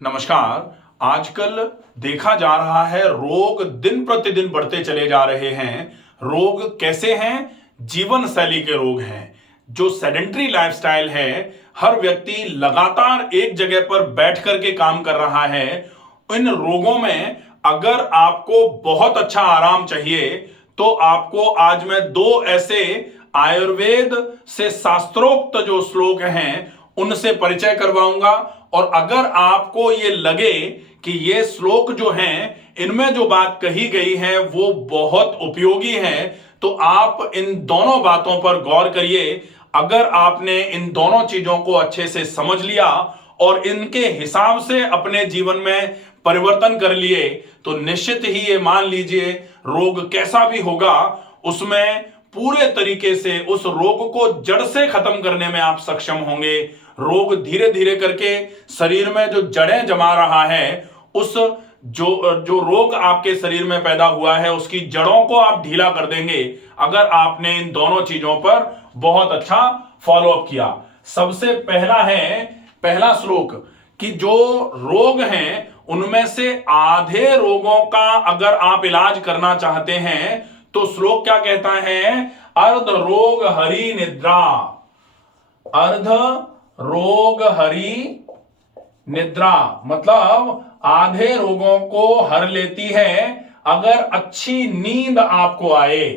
नमस्कार। आजकल देखा जा रहा है रोग दिन प्रतिदिन बढ़ते चले जा रहे हैं। रोग कैसे हैं? जीवन शैली के रोग हैं। जो सेडेंट्री लाइफस्टाइल है, हर व्यक्ति लगातार एक जगह पर बैठ करके काम कर रहा है। इन रोगों में अगर आपको बहुत अच्छा आराम चाहिए तो आपको आज मैं दो ऐसे आयुर्वेद से शास्त्रोक्त जो श्लोक हैं उनसे परिचय करवाऊंगा। और अगर आपको ये लगे कि ये श्लोक जो हैं इनमें जो बात कही गई है वो बहुत उपयोगी है, तो आप इन दोनों बातों पर गौर करिए। अगर आपने इन दोनों चीजों को अच्छे से समझ लिया और इनके हिसाब से अपने जीवन में परिवर्तन कर लिए तो निश्चित ही ये मान लीजिए रोग कैसा भी होगा उसमें पूरे तरीके से उस रोग को जड़ से खत्म करने में आप सक्षम होंगे। रोग धीरे धीरे करके शरीर में जो जड़ें जमा रहा है, उस जो रोग आपके शरीर में पैदा हुआ है उसकी जड़ों को आप ढीला कर देंगे अगर आपने इन दोनों चीजों पर बहुत अच्छा फॉलोअप किया। सबसे पहला श्लोक कि जो रोग हैं उनमें से आधे रोगों का अगर आप इलाज करना चाहते हैं तो श्लोक क्या कहता है? अर्ध रोग हरि निद्रा। अर्ध रोग हरि निद्रा मतलब आधे रोगों को हर लेती है अगर अच्छी नींद आपको आए।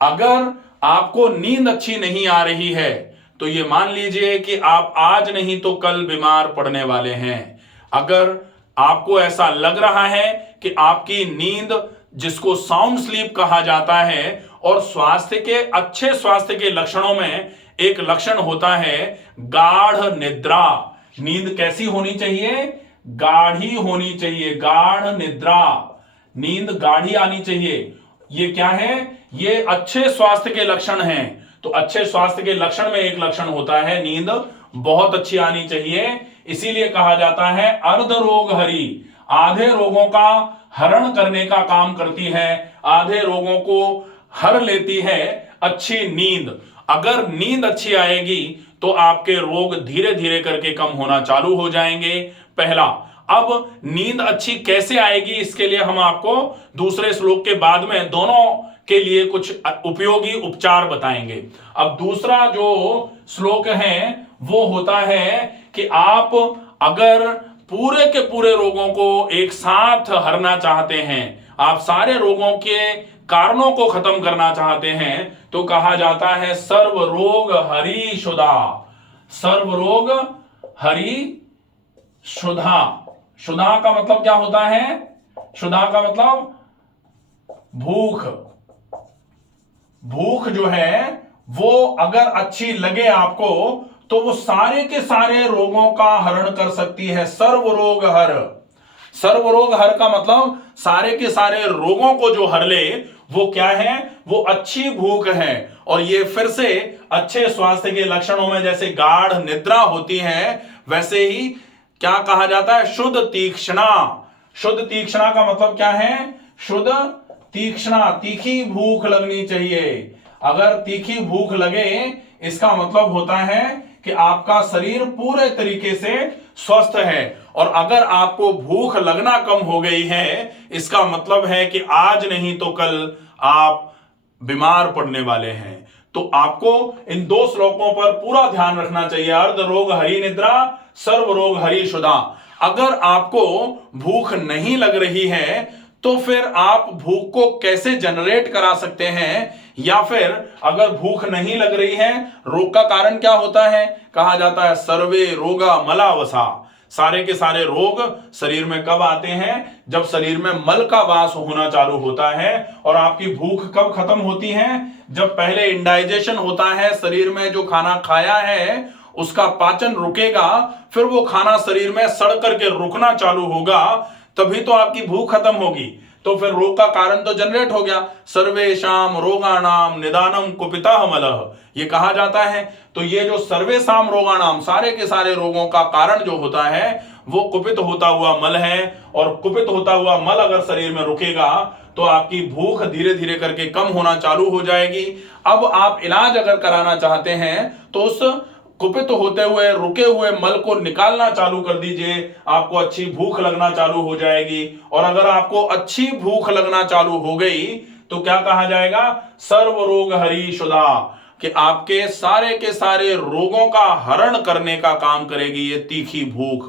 अगर आपको नींद अच्छी नहीं आ रही है तो ये मान लीजिए कि आप आज नहीं तो कल बीमार पड़ने वाले हैं। अगर आपको ऐसा लग रहा है कि आपकी नींद, जिसको साउंड स्लीप कहा जाता है, और अच्छे स्वास्थ्य के लक्षणों में एक लक्षण होता है गाढ़ निद्रा। नींद कैसी होनी चाहिए? गाढ़ी होनी चाहिए। गाढ़ निद्रा, नींद गाढ़ी आनी चाहिए। ये क्या है? ये अच्छे स्वास्थ्य के लक्षण हैं। तो अच्छे स्वास्थ्य के लक्षण में एक लक्षण होता है नींद बहुत अच्छी आनी चाहिए। इसीलिए कहा जाता है अर्ध रोग हरि। आधे रोगों का हरण करने का काम करती है, आधे रोगों को हर लेती है अच्छी नींद। अगर नींद अच्छी आएगी तो आपके रोग धीरे धीरे करके कम होना चालू हो जाएंगे। पहला। अब नींद अच्छी कैसे आएगी इसके लिए हम आपको दूसरे श्लोक के बाद में दोनों के लिए कुछ उपयोगी उपचार बताएंगे। अब दूसरा जो श्लोक है वो होता है कि आप अगर पूरे के पूरे रोगों को एक साथ हरना चाहते हैं, आप सारे रोगों के कारणों को खत्म करना चाहते हैं, तो कहा जाता है सर्व रोग हरि शुदा। सर्व रोग हरि शुदा। शुदा का मतलब क्या होता है? शुदा का मतलब भूख। भूख जो है वो अगर अच्छी लगे आपको तो वो सारे के सारे रोगों का हरण कर सकती है। सर्व रोग हर। सर्व रोग हर का मतलब सारे के सारे रोगों को जो हर ले वो क्या है? वो अच्छी भूख है। और ये फिर से अच्छे स्वास्थ्य के लक्षणों में जैसे गाढ़ निद्रा होती है वैसे ही क्या कहा जाता है? शुद्ध तीक्ष्णा। शुद्ध तीक्ष्णा का मतलब क्या है? शुद्ध तीक्ष्णा, तीखी भूख लगनी चाहिए। अगर तीखी भूख लगे इसका मतलब होता है कि आपका शरीर पूरे तरीके से स्वस्थ है। और अगर आपको भूख लगना कम हो गई है इसका मतलब है कि आज नहीं तो कल आप बीमार पड़ने वाले हैं। तो आपको इन दो श्लोकों पर पूरा ध्यान रखना चाहिए। अर्ध रोग हरि निद्रा, सर्व रोग हरि शुदा। अगर आपको भूख नहीं लग रही है तो फिर आप भूख को कैसे जनरेट करा सकते हैं? या फिर अगर भूख नहीं लग रही है, रोग का कारण क्या होता है? कहा जाता है सर्वे रोगा मलावसा। सारे के सारे रोग शरीर में कब आते हैं? जब शरीर में मल का वास होना चालू होता है। और आपकी भूख कब खत्म होती है? जब पहले इंडाइजेशन होता है, शरीर में जो खाना खाया है उसका पाचन रुकेगा, फिर वो खाना शरीर में सड़ करके रुकना चालू होगा, तभी तो आपकी भूख खत्म होगी। तो फिर रोग का कारण तो जनरेट हो गया। सर्वेशाम रोगाणाम निदानम कुपितः मलः, ये कहा जाता है। तो ये जो सर्वेशाम रोगाणाम, सारे के सारे रोगों का कारण जो होता है वो कुपित होता हुआ मल है। और कुपित होता हुआ मल अगर शरीर में रुकेगा तो आपकी भूख धीरे धीरे करके कम होना चालू हो जाएगी। अब आप इलाज अगर कराना चाहते हैं तो उस कुपित होते हुए रुके हुए मल को निकालना चालू कर दीजिए, आपको अच्छी भूख लगना चालू हो जाएगी। और अगर आपको अच्छी भूख लगना चालू हो गई तो क्या कहा जाएगा, सर्व रोग हरि शुदा, कि आपके सारे के सारे रोगों का हरण करने का काम करेगी ये तीखी भूख।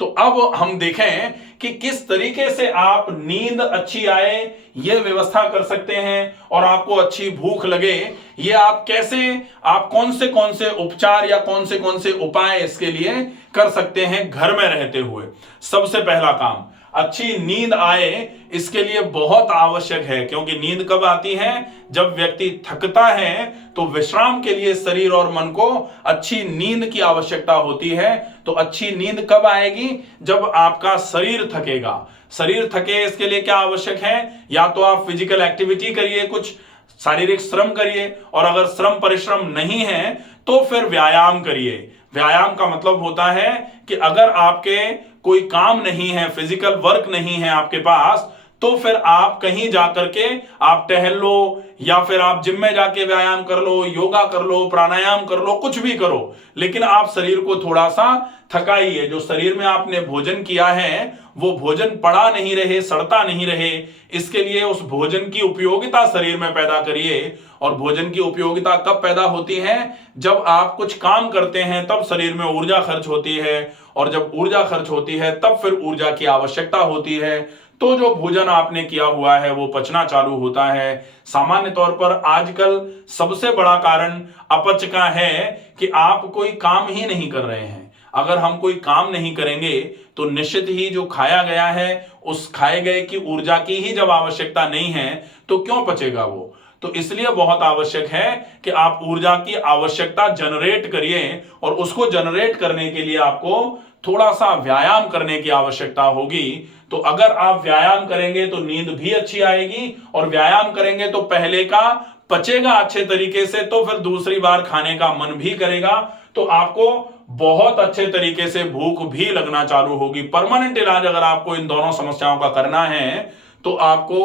तो अब हम देखें कि किस तरीके से आप नींद अच्छी आए ये व्यवस्था कर सकते हैं और आपको अच्छी भूख लगे, ये आप कैसे, आप कौन से उपचार या कौन से उपाय इसके लिए कर सकते हैं घर में रहते हुए। सबसे पहला काम, अच्छी नींद आए इसके लिए बहुत आवश्यक है, क्योंकि नींद कब आती है, जब व्यक्ति थकता है तो विश्राम के लिए शरीर और मन को अच्छी नींद की आवश्यकता होती है। तो अच्छी नींद कब आएगी, जब आपका शरीर थकेगा। शरीर थके इसके लिए क्या आवश्यक है, या तो आप फिजिकल एक्टिविटी करिए, कुछ शारीरिक श्रम करिए, और अगर श्रम परिश्रम नहीं है तो फिर व्यायाम करिए। व्यायाम का मतलब होता है कि अगर आपके कोई काम नहीं है, फिजिकल वर्क नहीं है आपके पास, तो फिर आप कहीं जाकर के आप टहल लो, या फिर आप जिम में जाके व्यायाम कर लो, योगा कर लो, प्राणायाम कर लो, कुछ भी करो, लेकिन आप शरीर को थोड़ा सा थकाइए। जो शरीर में आपने भोजन किया है वो भोजन पड़ा नहीं रहे, सड़ता नहीं रहे, इसके लिए उस भोजन की उपयोगिता शरीर में पैदा करिए। और भोजन की उपयोगिता कब पैदा होती है, जब आप कुछ काम करते हैं तब शरीर में ऊर्जा खर्च होती है, और जब ऊर्जा खर्च होती है तब फिर ऊर्जा की आवश्यकता होती है, तो जो भोजन आपने किया हुआ है वो पचना चालू होता है। सामान्य तौर पर आजकल सबसे बड़ा कारण अपच का है कि आप कोई काम ही नहीं कर रहे हैं। अगर हम कोई काम नहीं करेंगे तो निश्चित ही जो खाया गया है उस खाए गए की ऊर्जा की ही जब आवश्यकता नहीं है तो क्यों पचेगा वो। तो इसलिए बहुत आवश्यक है कि आप ऊर्जा की आवश्यकता जनरेट करिए, और उसको जनरेट करने के लिए आपको थोड़ा सा व्यायाम करने की आवश्यकता होगी। तो अगर आप व्यायाम करेंगे तो नींद भी अच्छी आएगी, और व्यायाम करेंगे तो पहले का पचेगा अच्छे तरीके से, तो फिर दूसरी बार खाने का मन भी करेगा, तो आपको बहुत अच्छे तरीके से भूख भी लगना चालू होगी। परमानेंट इलाज अगर आपको इन दोनों समस्याओं का करना है तो आपको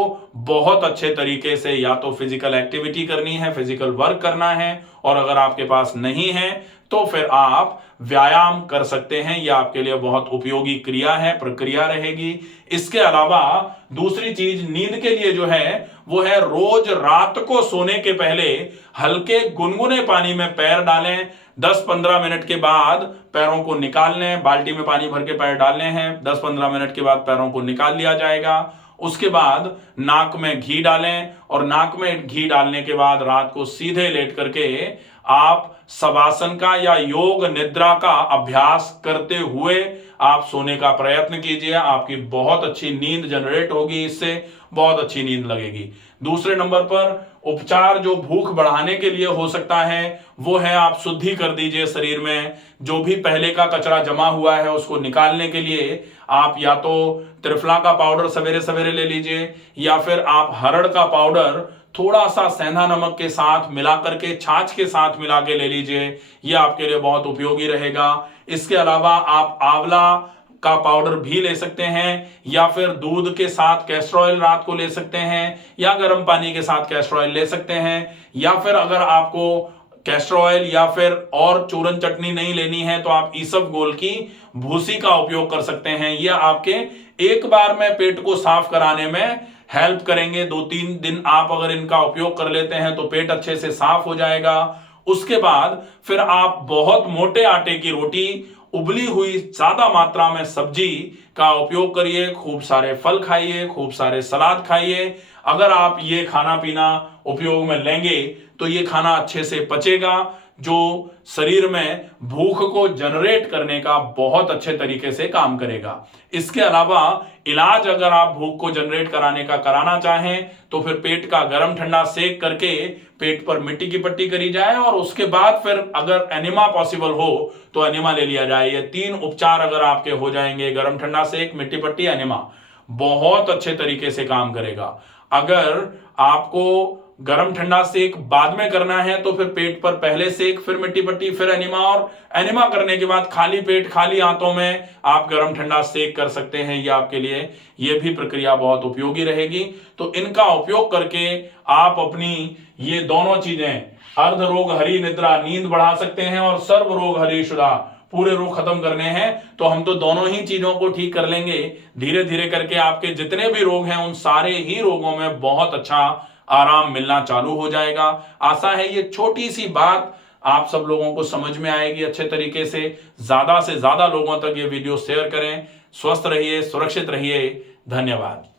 बहुत अच्छे तरीके से या तो फिजिकल एक्टिविटी करनी है, फिजिकल वर्क करना है, और अगर आपके पास नहीं है तो फिर आप व्यायाम कर सकते हैं। यह आपके लिए बहुत उपयोगी क्रिया है, प्रक्रिया रहेगी। इसके अलावा दूसरी चीज नींद के लिए जो है वो है, रोज रात को सोने के पहले हल्के गुनगुने पानी में पैर डालें। 10-15 मिनट के बाद पैरों को निकाल लें, बाल्टी में पानी भर के पैर डालने हैं, 10-15 मिनट के बाद पैरों को निकाल लिया जाएगा। उसके बाद नाक में घी डालें, और नाक में घी डालने के बाद रात को सीधे लेट करके आप शवासन का या योग निद्रा का अभ्यास करते हुए आप सोने का प्रयत्न कीजिए। आपकी बहुत अच्छी नींद जनरेट होगी, इससे बहुत अच्छी नींद लगेगी। दूसरे नंबर पर उपचार जो भूख बढ़ाने के लिए हो सकता है वो है, आप शुद्धि कर दीजिए शरीर में। जो भी पहले का कचरा जमा हुआ है उसको निकालने के लिए आप या तो त्रिफला का पाउडर सवेरे सवेरे ले लीजिए, या फिर आप हरड़ का पाउडर थोड़ा सा सेंधा नमक के साथ मिला करके, छाछ के साथ मिला के ले लीजिए, यह आपके लिए बहुत उपयोगी रहेगा। इसके अलावा आप आंवला का पाउडर भी ले सकते हैं, या फिर दूध के साथ कैस्टर ऑयल रात को ले सकते हैं, या गर्म पानी के साथ कैस्टर ऑयल ले सकते हैं। या फिर अगर आपको कैस्टर ऑयल या फिर और चूरन चटनी नहीं लेनी है तो आप ईसबगोल की भूसी का उपयोग कर सकते हैं। यह आपके एक बार में पेट को साफ कराने में हेल्प करेंगे। 2-3 दिन आप अगर इनका उपयोग कर लेते हैं तो पेट अच्छे से साफ हो जाएगा। उसके बाद फिर आप बहुत मोटे आटे की रोटी, उबली हुई ज्यादा मात्रा में सब्जी का उपयोग करिए, खूब सारे फल खाइए, खूब सारे सलाद खाइए। अगर आप ये खाना पीना उपयोग में लेंगे तो ये खाना अच्छे से पचेगा, जो शरीर में भूख को जनरेट करने का बहुत अच्छे तरीके से काम करेगा। इसके अलावा इलाज अगर आप भूख को जनरेट कराने का कराना चाहें तो फिर पेट का गर्म ठंडा सेक करके पेट पर मिट्टी की पट्टी करी जाए, और उसके बाद फिर अगर एनिमा पॉसिबल हो तो एनिमा ले लिया जाए। ये 3 उपचार अगर आपके हो जाएंगे, गर्म ठंडा सेक, मिट्टी पट्टी, एनिमा, बहुत अच्छे तरीके से काम करेगा। अगर आपको गरम ठंडा सेक बाद में करना है तो फिर पेट पर पहले सेक, फिर मिट्टी पट्टी, फिर एनिमा, और एनिमा करने के बाद खाली पेट खाली आंतों में आप गरम ठंडा सेक कर सकते हैं। ये आपके लिए ये भी प्रक्रिया बहुत उपयोगी रहेगी। तो इनका उपयोग करके आप अपनी ये दोनों चीजें अर्ध रोग हरि निद्रा, नींद बढ़ा सकते हैं, और सर्व रोग हरि शुदा, पूरे रोग खत्म करने हैं। तो हम तो दोनों ही चीजों को ठीक कर लेंगे। धीरे धीरे करके आपके जितने भी रोग हैं उन सारे ही रोगों में बहुत अच्छा आराम मिलना चालू हो जाएगा। आशा है ये छोटी सी बात आप सब लोगों को समझ में आएगी अच्छे तरीके से ज्यादा लोगों तक ये वीडियो शेयर करें। स्वस्थ रहिए, सुरक्षित रहिए। धन्यवाद।